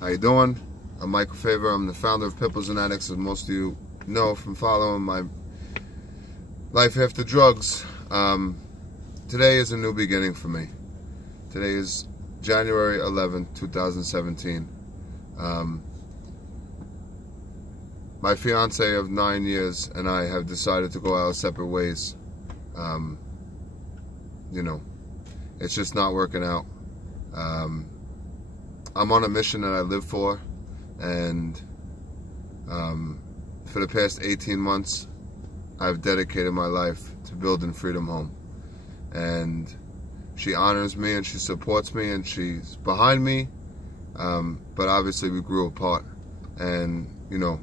How you doing? I'm Michael Favor. I'm the founder of Pimples and Addicts, as most of you know from following my life after drugs. Today is a new beginning for me. Today is January 11th, 2017. My fiance of 9 years and I have decided to go our separate ways. You know, it's just not working out. I'm on a mission that I live for, and for the past 18 months, I've dedicated my life to building Freedom Home. And she honors me and she supports me and she's behind me, but obviously we grew apart. And, you know,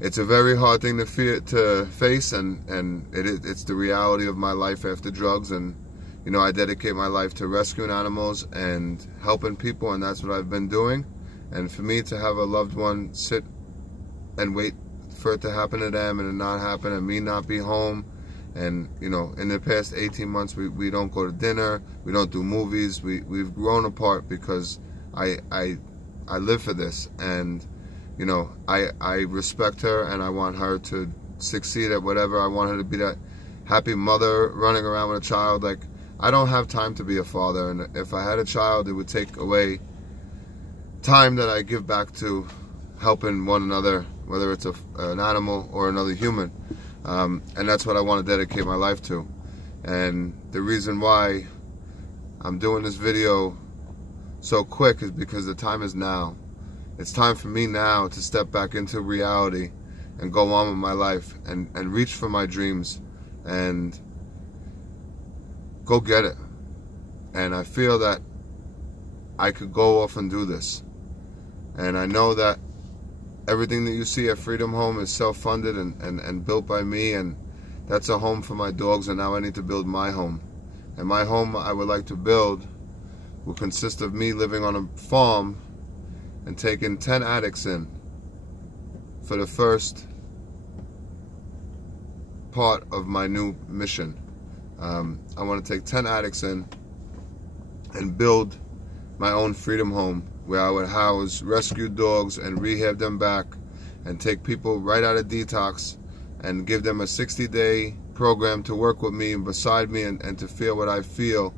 it's a very hard thing to face, and it's the reality of my life after drugs. And you know, I dedicate my life to rescuing animals and helping people, and that's what I've been doing. And for me to have a loved one sit and wait for it to happen to them and it not happen and me not be home, and you know, in the past 18 months we don't go to dinner, we don't do movies, we've grown apart because I live for this. And you know, I respect her and I want her to succeed at whatever. I want her to be that happy mother running around with a child. Like, I don't have time to be a father, and if I had a child, it would take away time that I give back to helping one another, whether it's an animal or another human. And that's what I want to dedicate my life to. And the reason why I'm doing this video so quick is because the time is now. It's time for me now to step back into reality and go on with my life and reach for my dreams and go get it. And I feel that I could go off and do this. And I know that everything that you see at Freedom Home is self-funded and built by me, and that's a home for my dogs, and now I need to build my home. And my home I would like to build will consist of me living on a farm and taking 10 addicts in for the first part of my new mission. I want to take 10 addicts in and build my own Freedom Home where I would house rescued dogs and rehab them back and take people right out of detox and give them a 60-day program to work with me and beside me and to feel what I feel.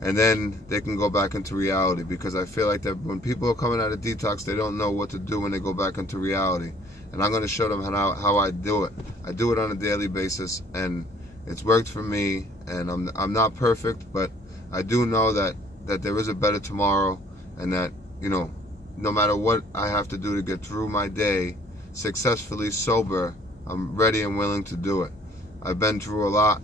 And then they can go back into reality, because I feel like that when people are coming out of detox, they don't know what to do when they go back into reality. And I'm going to show them how I do it. I do it on a daily basis, and it's worked for me. And I'm not perfect, but I do know that there is a better tomorrow, and that, you know, no matter what I have to do to get through my day successfully sober, I'm ready and willing to do it. I've been through a lot.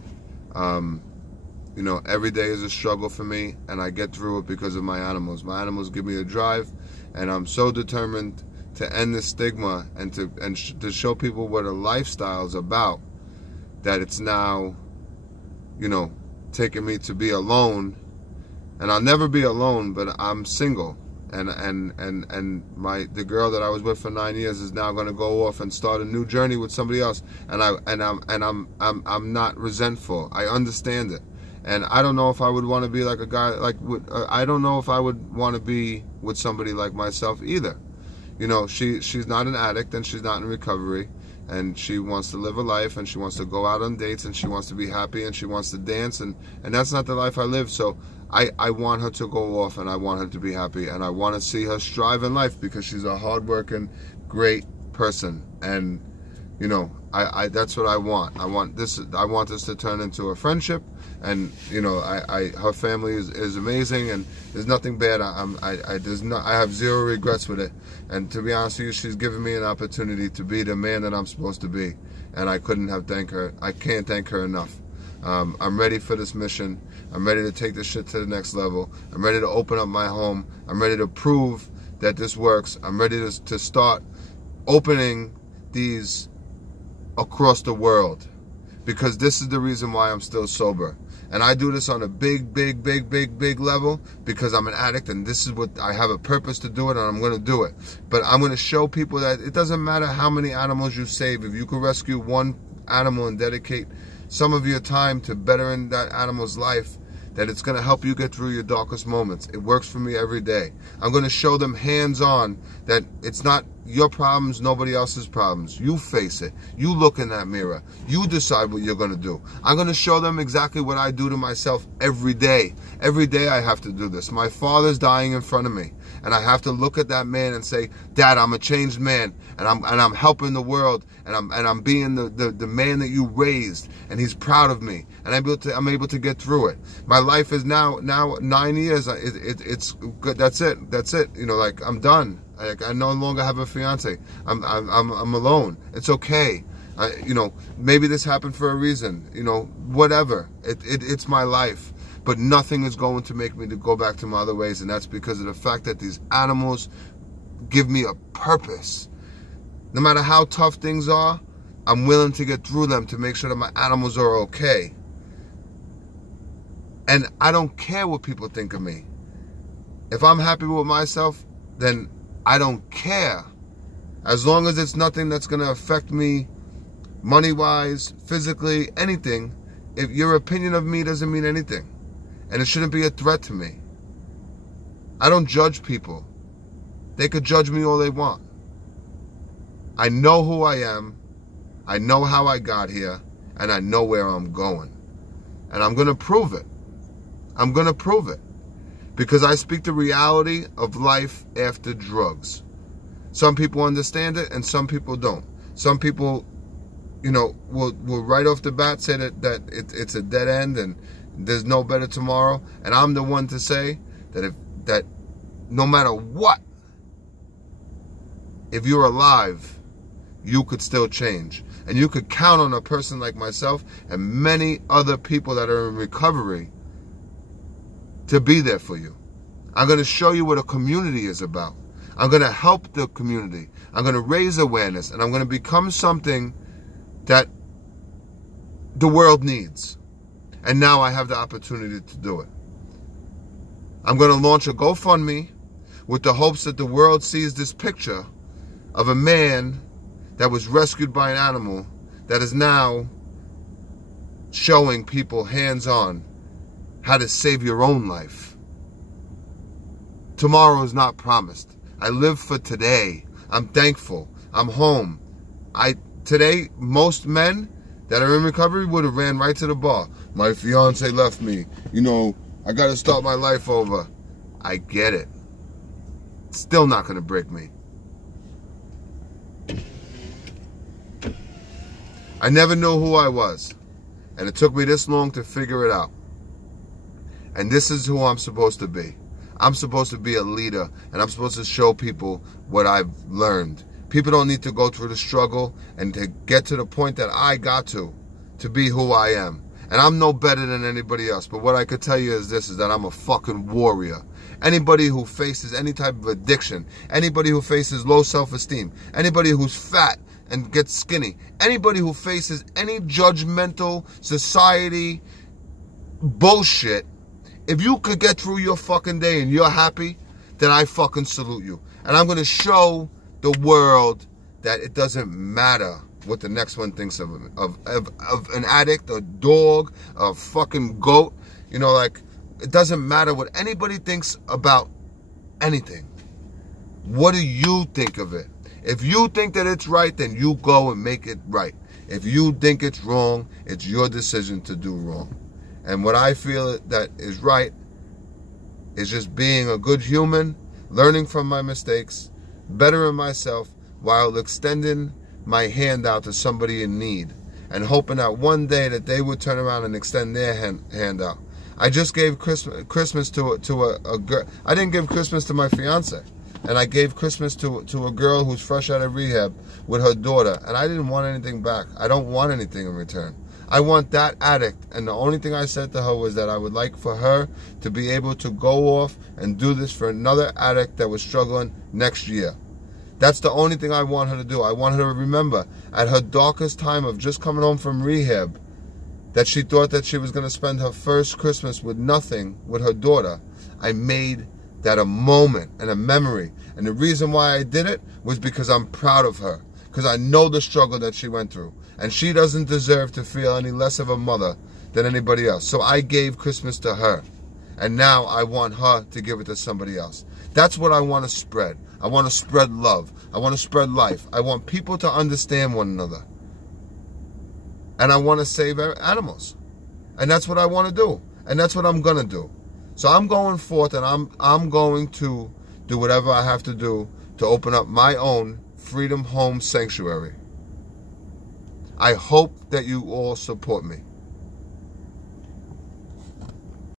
You know, every day is a struggle for me, and I get through it because of my animals. My animals give me a drive, and I'm so determined to end the stigma and to show people what a lifestyle is about, that it's now, you know, taking me to be alone. And I'll never be alone, but I'm single, and the girl that I was with for 9 years is now going to go off and start a new journey with somebody else, and I'm not resentful. I understand it. And I don't know if I would want to be like a guy, I don't know if I would want to be with somebody like myself either. You know, she's not an addict, and she's not in recovery, and she wants to live a life, and she wants to go out on dates, and she wants to be happy, and she wants to dance, and that's not the life I live. So I want her to go off, and I want her to be happy, and I want to see her strive in life, because she's a hardworking, great person. And you know, that's what I want. I want this to turn into a friendship, and you know, her family is amazing, and there's nothing bad. I have zero regrets with it. And to be honest with you, she's given me an opportunity to be the man that I'm supposed to be, and I can't thank her enough. I'm ready for this mission. I'm ready to take this shit to the next level. I'm ready to open up my home. I'm ready to prove that this works. I'm ready to start opening these across the world, because this is the reason why I'm still sober. And I do this on a big level because I'm an addict, and this is what I have a purpose to do it, and I'm going to do it. But I'm going to show people that it doesn't matter how many animals you save. If you can rescue one animal and dedicate some of your time to bettering that animal's life, that it's going to help you get through your darkest moments. It works for me every day. I'm going to show them hands-on that it's not your problems, nobody else's problems. You face it. You look in that mirror. You decide what you're going to do. I'm going to show them exactly what I do to myself every day. Every day I have to do this. My father's dying in front of me, and I have to look at that man and say, Dad, I'm a changed man, and I'm helping the world, and I'm being the man that you raised, and he's proud of me, and I'm able to get through it. My life is now 9 years. It's good. That's it. You know, like, I'm done. I no longer have a fiance. I'm alone. It's okay. You know, maybe this happened for a reason. You know, whatever. It's my life. But nothing is going to make me to go back to my other ways, and that's because of the fact that these animals give me a purpose. No matter how tough things are, I'm willing to get through them to make sure that my animals are okay. And I don't care what people think of me. If I'm happy with myself, then I don't care. As long as it's nothing that's going to affect me money-wise, physically, anything, if your opinion of me doesn't mean anything. And it shouldn't be a threat to me. I don't judge people. They could judge me all they want. I know who I am. I know how I got here. And I know where I'm going. And I'm going to prove it. I'm going to prove it. Because I speak the reality of life after drugs. Some people understand it and some people don't. Some people, you know, will right off the bat say that it's a dead end and there's no better tomorrow. And I'm the one to say that no matter what, if you're alive, you could still change. And you could count on a person like myself and many other people that are in recovery to be there for you. I'm going to show you what a community is about. I'm going to help the community. I'm going to raise awareness. And I'm going to become something that the world needs. And now I have the opportunity to do it. I'm going to launch a GoFundMe with the hopes that the world sees this picture of a man that was rescued by an animal that is now showing people hands-on how to save your own life. Tomorrow is not promised. I live for today. I'm thankful. I'm home. Today, most men that are in recovery would have ran right to the bar. My fiance left me. You know, I got to start my life over. I get it. It's still not going to break me. I never knew who I was. And it took me this long to figure it out. And this is who I'm supposed to be. I'm supposed to be a leader. And I'm supposed to show people what I've learned. People don't need to go through the struggle and to get to the point that I got to be who I am. And I'm no better than anybody else. But what I could tell you is this, is that I'm a fucking warrior. Anybody who faces any type of addiction, anybody who faces low self-esteem, anybody who's fat and gets skinny, anybody who faces any judgmental society bullshit, if you could get through your fucking day and you're happy, then I fucking salute you. And I'm going to show the world that it doesn't matter what the next one thinks of an addict, a dog, a fucking goat. You know, like, it doesn't matter what anybody thinks about anything. What do you think of it? If you think that it's right, then you go and make it right. If you think it's wrong, it's your decision to do wrong. And what I feel that is right is just being a good human, learning from my mistakes, bettering myself while extending my hand out to somebody in need and hoping that one day that they would turn around and extend their hand out. I just gave Christmas to a girl. I didn't give Christmas to my fiance. And I gave Christmas to a girl who's fresh out of rehab with her daughter. And I didn't want anything back. I don't want anything in return. I want that addict. And the only thing I said to her was that I would like for her to be able to go off and do this for another addict that was struggling next year. That's the only thing I want her to do. I want her to remember at her darkest time of just coming home from rehab that she thought that she was going to spend her first Christmas with nothing with her daughter. I made that a moment and a memory. And the reason why I did it was because I'm proud of her. Because I know the struggle that she went through. And she doesn't deserve to feel any less of a mother than anybody else. So I gave Christmas to her. And now I want her to give it to somebody else. That's what I want to spread. I want to spread love. I want to spread life. I want people to understand one another. And I want to save animals. And that's what I want to do. And that's what I'm going to do. So I'm going forth, and I'm going to do whatever I have to do to open up my own Freedom Home Sanctuary. I hope that you all support me.